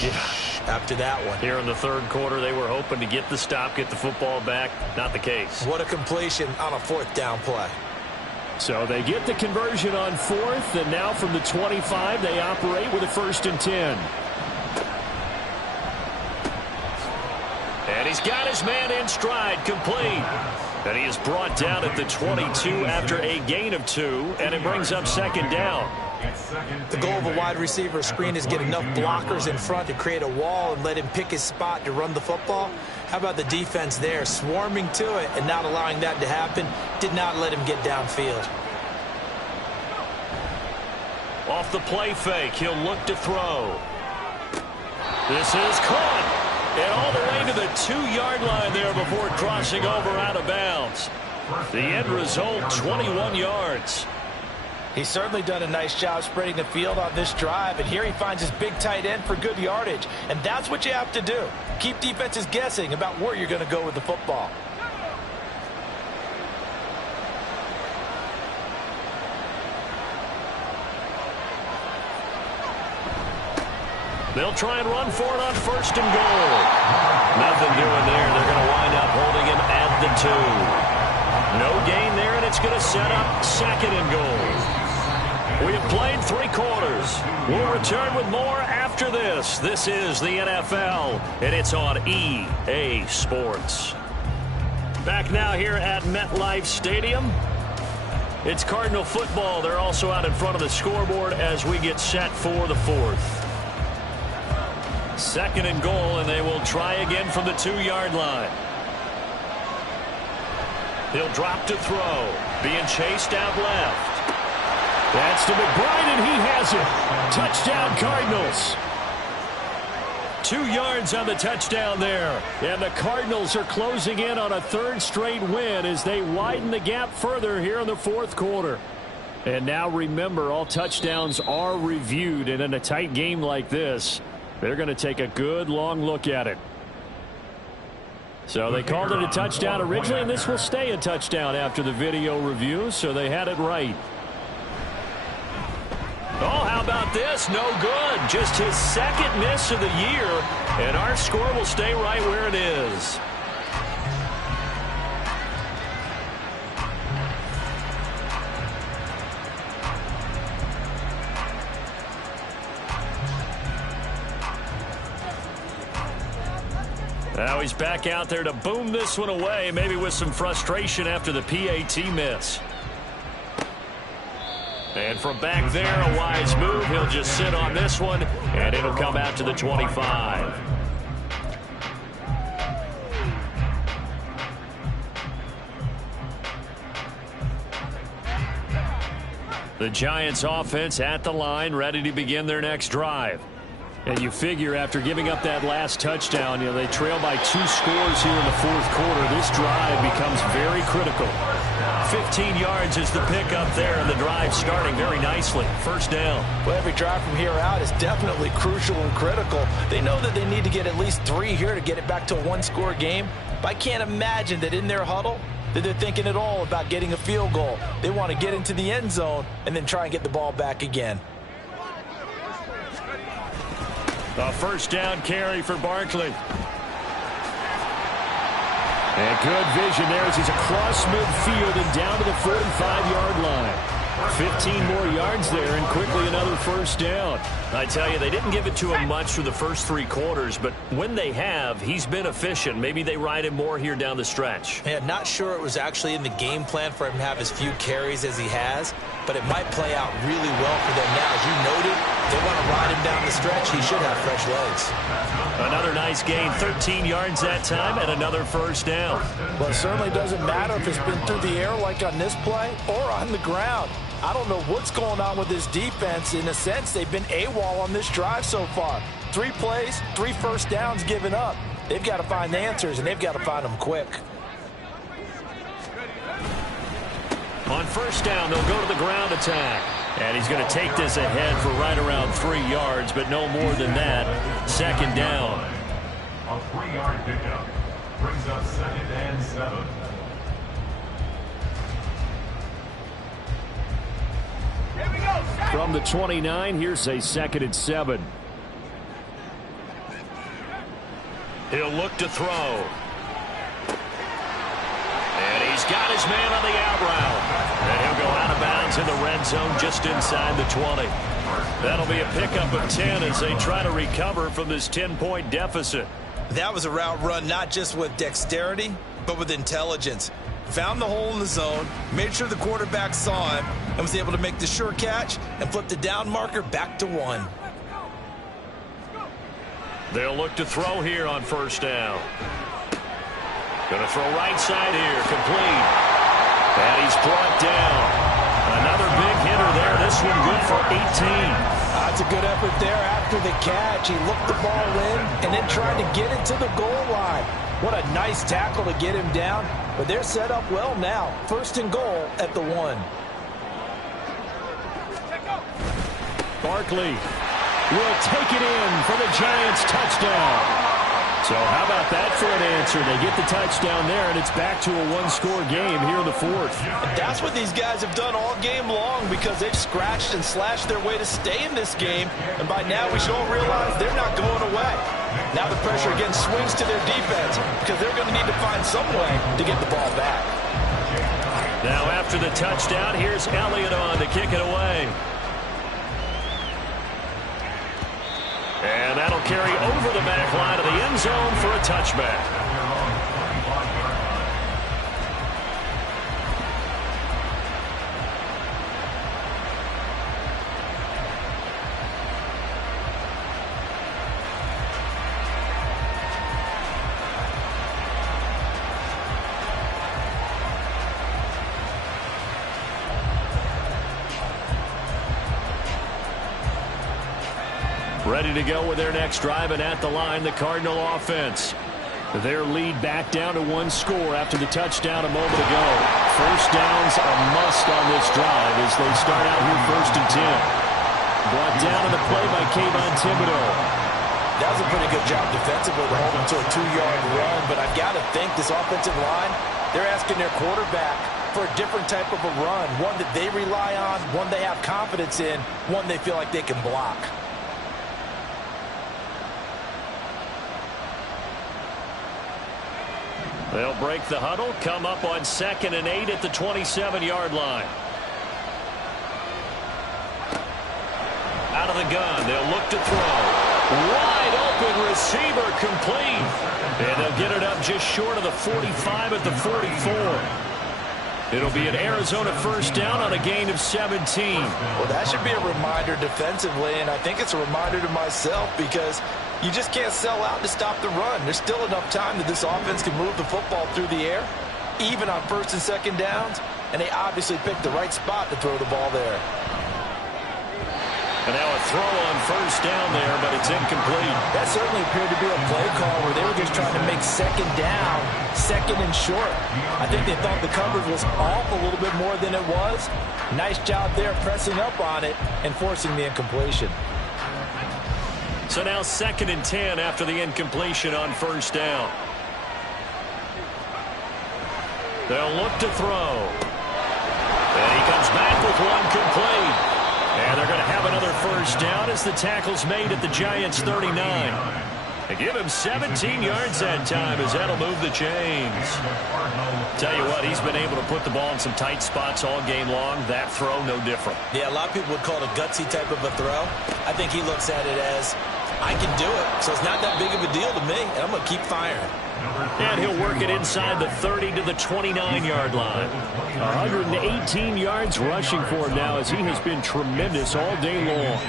Yeah. After that one. Here in the 3rd quarter, they were hoping to get the stop, get the football back. Not the case. What a completion on a 4th down play. So they get the conversion on 4th, and now from the 25, they operate with a 1st and 10. And he's got his man in stride, complete. And he is brought down at the 22 after a gain of 2, and it brings up 2nd down. The goal of a wide receiver screen is get enough blockers in front to create a wall and let him pick his spot to run the football. How about the defense there, swarming to it and not allowing that to happen? Did not let him get downfield. Off the play fake, he'll look to throw. This is caught. And all the way to the 2-yard line there before crossing over out of bounds. The end result, 21 yards. He's certainly done a nice job spreading the field on this drive, and here he finds his big tight end for good yardage. And that's what you have to do. Keep defenses guessing about where you're going to go with the football. They'll try and run for it on 1st and goal. Nothing doing there. They're going to wind up holding him at the 2. No gain there, and it's going to set up 2nd and goal. We have played 3 quarters. We'll return with more after this. This is the NFL, and it's on EA Sports. Back now here at MetLife Stadium. It's Cardinal football. They're also out in front of the scoreboard as we get set for the 4th. 2nd and goal, and they will try again from the 2-yard line. He'll drop to throw. Being chased out left. That's to McBride, and he has it. Touchdown, Cardinals. 2 yards on the touchdown there. And the Cardinals are closing in on a 3rd straight win as they widen the gap further here in the 4th quarter. And now remember, all touchdowns are reviewed, and in a tight game like this, they're going to take a good long look at it. So they called it a touchdown originally, and this will stay a touchdown after the video review, so they had it right. Oh, how about this? No good. Just his second miss of the year, and our score will stay right where it is. Now he's back out there to boom this one away, maybe with some frustration after the PAT miss. And from back there, a wise move. He'll just sit on this one, and it'll come out to the 25. The Giants offense at the line, ready to begin their next drive. And you figure after giving up that last touchdown, they trail by 2 scores here in the fourth quarter. This drive becomes very critical. 15 yards is the pickup there, and the drive starting very nicely. First down. Well, every drive from here out is definitely crucial and critical. They know that they need to get at least 3 here to get it back to a 1-score game. But I can't imagine that in their huddle that they're thinking at all about getting a field goal. They want to get into the end zone and then try and get the ball back again. A first down carry for Barkley. And good vision there as he's across midfield and down to the 45-yard line. 15 more yards there and quickly another first down. I tell you, they didn't give it to him much through the first 3 quarters, but when they have, he's been efficient. Maybe they ride him more here down the stretch. Yeah, not sure it was actually in the game plan for him to have as few carries as he has, but it might play out really well for them now. As you noted, they want to ride him down the stretch. He should have fresh legs. Another nice gain, 13 yards that time, and another first down. Well, it certainly doesn't matter if it's been through the air like on this play or on the ground. I don't know what's going on with this defense. In a sense, they've been AWOL on this drive so far. 3 plays, 3 first downs given up. They've got to find answers, and they've got to find them quick. On first down, they'll go to the ground attack. And he's going to take this ahead for right around 3 yards, but no more than that. Second down. A 3-yard pickup brings up 2nd and 7. From the 29, here's a 2nd and 7. He'll look to throw. And he's got his man on the out route. And he'll go out of bounds in the red zone just inside the 20. That'll be a pickup of 10 as they try to recover from this 10-point deficit. That was a route run not just with dexterity, but with intelligence. Found the hole in the zone, made sure the quarterback saw him, and was able to make the sure catch and flip the down marker back to 1. They'll look to throw here on first down. Going to throw right side here, complete. And he's brought down. Another big hitter there. This one good for 18. That's a good effort there after the catch. He looked the ball in and then tried to get it to the goal line. What a nice tackle to get him down. But they're set up well now. First and goal at the 1. Barkley will take it in for the Giants touchdown. So how about that for an answer? They get the touchdown there, and it's back to a 1-score game here in the 4th. And that's what these guys have done all game long because they've scratched and slashed their way to stay in this game. And by now we should all realize they're not going away. Now the pressure again swings to their defense because they're going to need to find some way to get the ball back. Now after the touchdown, here's Elliott on to kick it away. And that'll carry over the back line of the end zone for a touchback. Ready to go with their next drive, and at the line, the Cardinal offense. Their lead back down to one score after the touchdown a moment ago. First down's a must on this drive as they start out here 1st and 10. Brought down on the play by Kayvon Thibodeau. That was a pretty good job defensively to hold him to a 2-yard run, but I've got to think this offensive line, they're asking their quarterback for a different type of a run, one that they rely on, one they have confidence in, one they feel like they can block. They'll break the huddle, come up on 2nd and 8 at the 27-yard line. Out of the gun, they'll look to throw. Wide open receiver, complete. And they'll get it up just short of the 45 at the 44. It'll be an Arizona first down on a gain of 17. Well, that should be a reminder defensively, and I think it's a reminder to myself because you just can't sell out to stop the run. There's still enough time that this offense can move the football through the air, even on 1st and 2nd downs, and they obviously picked the right spot to throw the ball there. And now a throw on 1st down there, but it's incomplete. That certainly appeared to be a play call where they were just trying to make 2nd down, 2nd and short. I think they thought the coverage was off a little bit more than it was. Nice job there pressing up on it and forcing the incompletion. So now 2nd and 10 after the incompletion on 1st down. They'll look to throw. And he comes back with one complete. And they're going to have another first down as the tackle's made at the Giants' 39. They give him 17 yards that time as that'll move the chains. Tell you what, he's been able to put the ball in some tight spots all game long. That throw, no different. Yeah, a lot of people would call it a gutsy type of a throw. I think he looks at it as, I can do it, so it's not that big of a deal to me, and I'm going to keep firing. And he'll work it inside the 30 to the 29-yard line. 118 yards rushing for him now as he has been tremendous all day long.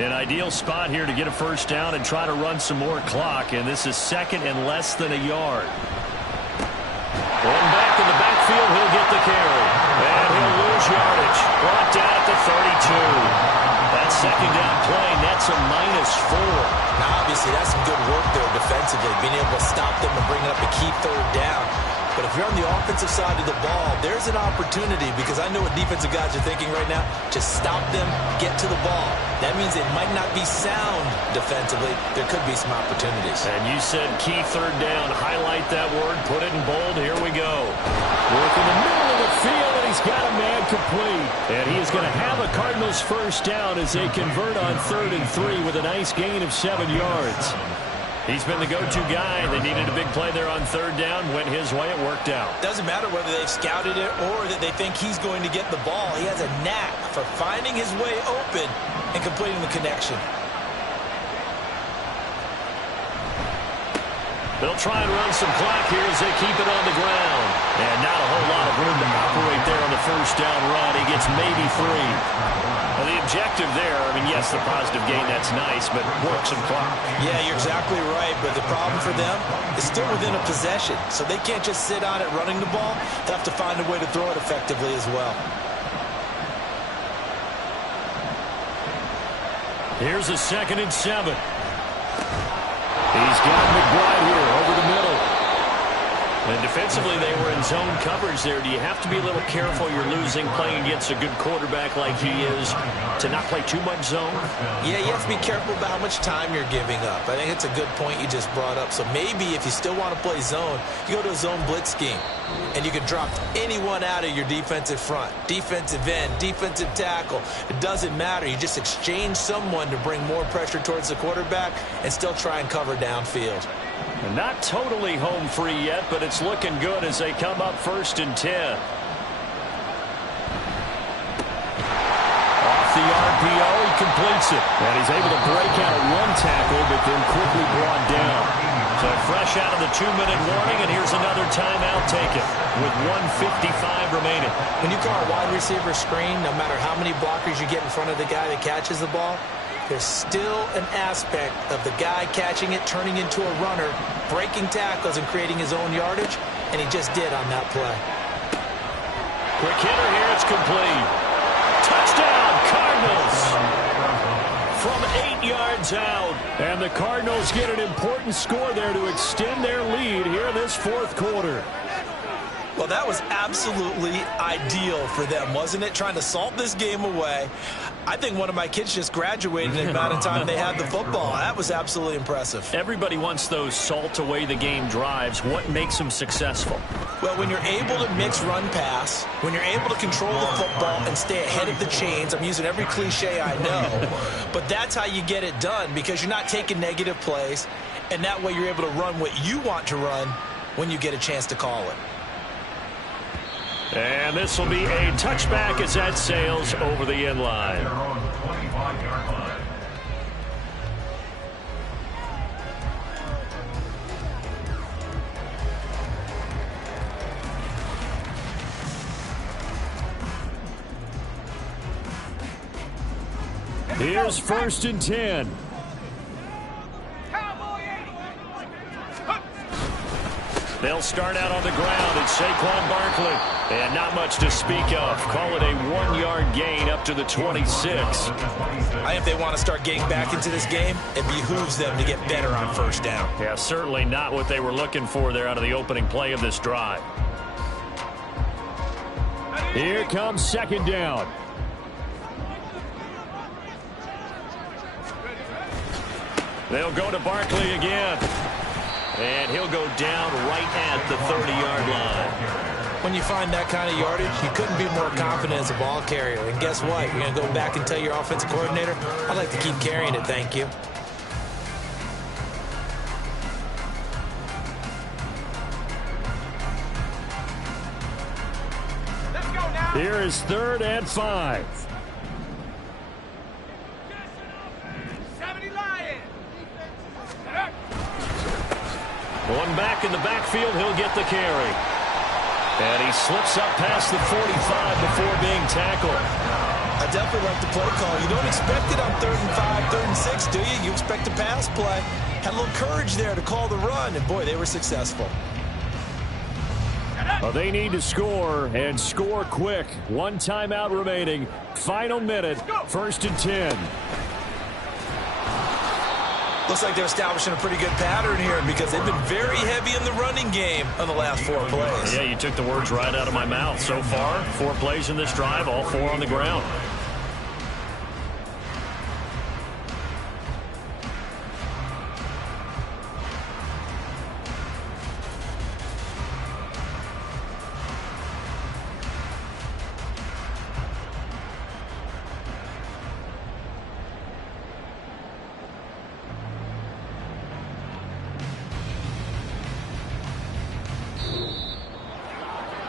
An ideal spot here to get a first down and try to run some more clock, and this is 2nd and less than a yard. Going back in the backfield, he'll get the carry. And he'll lose yardage. Brought down at the 32. That 2nd down play, that's a -4. Now, obviously, that's some good work there defensively, being able to stop them and bring up a key 3rd down. But if you're on the offensive side of the ball, there's an opportunity because I know what defensive guys are thinking right now. Just stop them, get to the ball. That means it might not be sound defensively. There could be some opportunities. And you said key 3rd down. Highlight that word. Put it in bold. Here we go. Work in the middle of the field, and he's got a man complete. And he is going to have a Cardinals first down as they convert on 3rd and 3 with a nice gain of 7 yards. He's been the go-to guy. They needed a big play there on 3rd down. Went his way. It worked out. Doesn't matter whether they've scouted it or that they think he's going to get the ball. He has a knack for finding his way open and completing the connection. They'll try and run some clock here as they keep it on the ground. And not a whole lot of room to operate there on the first down run. He gets maybe 3. Well, the objective there, I mean, yes, the positive gain, that's nice, but work some clock. Yeah, you're exactly right, but the problem for them is still within a possession, so they can't just sit on it running the ball. They have to find a way to throw it effectively as well. Here's a 2nd and 7. He's got McBride here over the middle. And defensively, they were in zone coverage there. Do you have to be a little careful? You're losing playing against a good quarterback like he is to not play too much zone? Yeah, you have to be careful about how much time you're giving up. I think it's a good point you just brought up. So maybe if you still want to play zone, you go to a zone blitz scheme. And you can drop anyone out of your defensive front. Defensive end, defensive tackle. It doesn't matter. You just exchange someone to bring more pressure towards the quarterback and still try and cover downfield. And not totally home free yet, but it's looking good as they come up 1st and 10. Off the RPO, he completes it. And he's able to break out of one tackle, but then quickly brought down. So fresh out of the 2-minute warning, and here's another timeout taken with 1:55 remaining. When you call a wide receiver screen, no matter how many blockers you get in front of the guy that catches the ball, there's still an aspect of the guy catching it, turning into a runner, breaking tackles and creating his own yardage, and he just did on that play. Quick hitter here, it's complete. Touchdown, Cardinals! From from 8 yards out. And the Cardinals get an important score there to extend their lead here in this fourth quarter. Well, that was absolutely ideal for them, wasn't it? Trying to salt this game away. I think one of my kids just graduated in the amount of time they had the football. That was absolutely impressive. Everybody wants those salt-away-the-game drives. What makes them successful? Well, when you're able to mix run-pass, when you're able to control the football and stay ahead of the chains, I'm using every cliche I know, but that's how you get it done because you're not taking negative plays, and that way you're able to run what you want to run when you get a chance to call it. And this will be a touchback as that sails over the end line. They're on the 25-yard line. Here's 1st and 10. They'll start out on the ground. It's Saquon Barkley. And not much to speak of. Call it a 1-yard gain up to the 26. I think if they want to start getting back into this game, it behooves them to get better on first down. Yeah, certainly not what they were looking for there out of the opening play of this drive. Here comes 2nd down. They'll go to Barkley again. And he'll go down right at the 30-yard line. When you find that kind of yardage, you couldn't be more confident as a ball carrier. And guess what? You're going to go back and tell your offensive coordinator, I'd like to keep carrying it, thank you. Let's go now. Here is 3rd and 5. 70 Lions. One back in the backfield, he'll get the carry. And he slips up past the 45 before being tackled. I definitely like the play call. You don't expect it on 3rd and 5, 3rd and 6, do you? You expect a pass play. Had a little courage there to call the run, and boy, they were successful. Well, they need to score, and score quick. 1 timeout remaining. Final minute, 1st and 10. Looks like they're establishing a pretty good pattern here because they've been very heavy in the running game on the last 4 plays. Yeah, you took the words right out of my mouth. So far, 4 plays in this drive, all 4 on the ground.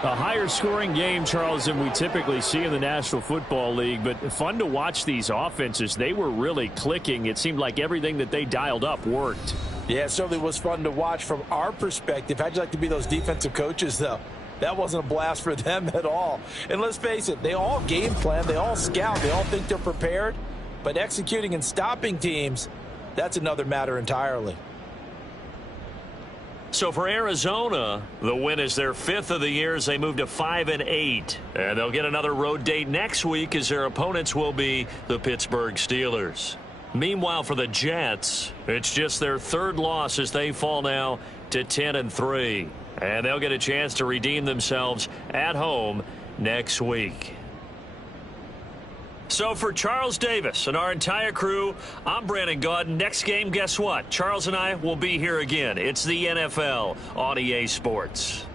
A higher scoring game, Charles, than we typically see in the National Football League, but fun to watch these offenses. They were really clicking. It seemed like everything that they dialed up worked. Yeah, it certainly was fun to watch from our perspective. How'd you like to be those defensive coaches, though? That wasn't a blast for them at all. And let's face it, they all game plan, they all scout, they all think they're prepared, but executing and stopping teams, that's another matter entirely. So for Arizona, the win is their 5th of the year as they move to 5-8. And they'll get another road date next week as their opponents will be the Pittsburgh Steelers. Meanwhile, for the Jets, it's just their 3rd loss as they fall now to 10-3. And they'll get a chance to redeem themselves at home next week. So for Charles Davis and our entire crew, I'm Brandon Gaudin. Next game, guess what? Charles and I will be here again. It's the NFL on EA Sports.